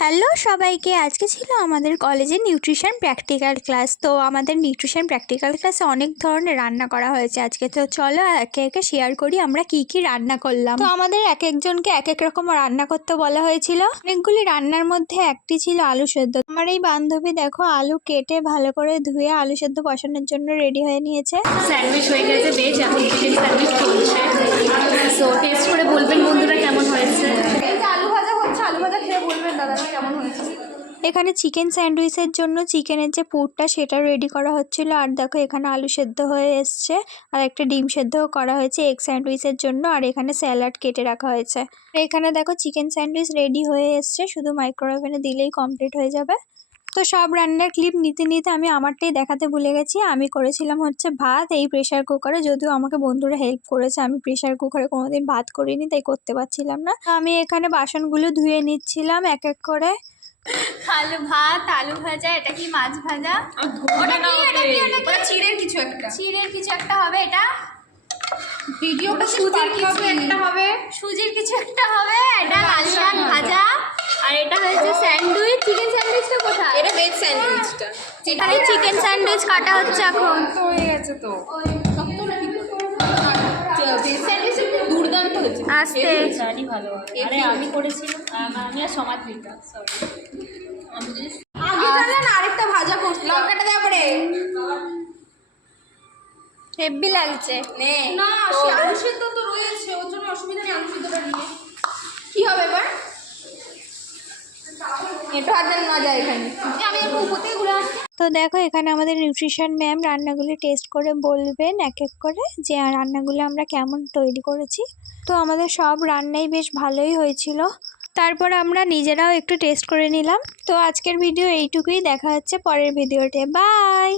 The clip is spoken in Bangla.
হ্যালো সবাইকে, আজকে ছিল আমাদের কলেজে নিউট্রিশন প্র্যাকটিক্যাল ক্লাস। তো আমাদের নিউট্রিশন প্র্যাকটিক্যাল ক্লাসে অনেক ধরনের রান্না করা হয়েছে আজকে। তো চলো একে একে শেয়ার করি আমরা কি কি রান্না করলাম। তো আমাদের এক একজনকে এক এক রকম রান্না করতে বলা হয়েছিল। অনেকগুলি রান্নার মধ্যে একটি ছিল আলু সেদ্ধ। আমার এই বান্ধবী দেখো আলু কেটে ভালো করে ধুয়ে আলু সেদ্ধ বসানোর জন্য রেডি হয়ে নিয়েছে। স্যান্ডউইচ হয়ে গেছে, ভেজ এখন চিকেন স্যান্ডউইচ চলছে। সো টেস্ট করে বলবেন বন্ধুরা কেমন হয়েছে। আলু ভাজা হচ্ছে, আলু ভাজা খেয়ে বলবেন দাদা কেমন হয়েছে। এখানে চিকেন স্যান্ডউইচের জন্য চিকেনের যে পুরটা সেটা রেডি করা হচ্ছিল। আর দেখো এখানে আলু সেদ্ধ হয়ে এসছে, আর একটা ডিম সেদ্ধও করা হয়েছে এগ স্যান্ডউইচের জন্য। আর এখানে স্যালাড কেটে রাখা হয়েছে। এখানে দেখো চিকেন স্যান্ডউইচ রেডি হয়ে এসছে, শুধু মাইক্রোওভেনে দিলেই কমপ্লিট হয়ে যাবে। তো সব রান্নার ক্লিপ নিতে নিতে আমি আমারটাই দেখাতে ভুলে গেছি। আমি করেছিলাম হচ্ছে ভাত এই প্রেশার কুকারে, যদিও আমাকে বন্ধুরা হেল্প করেছে। আমি প্রেশার কুকারে কোনোদিন ভাত করিনি, তাই করতে পারছিলাম না। আমি এখানে বাসনগুলো ধুয়ে নিচ্ছিলাম এক এক করে। আলু ভাত, আলু ভাজা, এটা কি মাছ ভাজা? ওটা কি? ওটা চিড়ের কিছু একটা। চিড়ের কিছু একটা হবে এটা। ভিডিওটা সুজির কিছু একটা হবে। সুজির কিছু একটা হবে। এটা লাল শাক ভাজা। আর এটা হচ্ছে স্যান্ডউইচ। চিকেন স্যান্ডউইচটা কোথায়? এটা ভেজ স্যান্ডউইচটা। এখানে চিকেন স্যান্ডউইচ কাটা হচ্ছে এখন। হয়ে গেছে তো। ভেজ স্যান্ডউইচ দুর্দান্ত হয়েছে। আস্তে জানি ভালো। আরে আমি করেছিলাম, আমি আর সমাদৃতা। সরি। আগে জানলে না আরেকটা ভাজা করতে। লঙ্কাটা দাও পরে। হেভি লাগছে। নে না, আলু সেদ্ধ তো রয়েছে, ওর জন্য অসুবিধা নেই। আলু সেদ্ধটা নিয়ে কি হবে এবার? এটা আর দেন না যায় এখানে। আমি একটু উপর থেকে ঘুরে আসছি। তো দেখো এখানে আমাদের নিউট্রিশন ম্যাম রান্নাগুলি টেস্ট করে বলবেন এক এক করে যে রান্নাগুলো আমরা কেমন তৈরি করেছি। তো আমাদের সব রান্নাই বেশ ভালোই হয়েছিল। তারপর আমরা নিজেরাও একটু টেস্ট করে নিলাম। তো আজকের ভিডিও এইটুকুই, দেখা হচ্ছে পরের ভিডিওতে। বাই।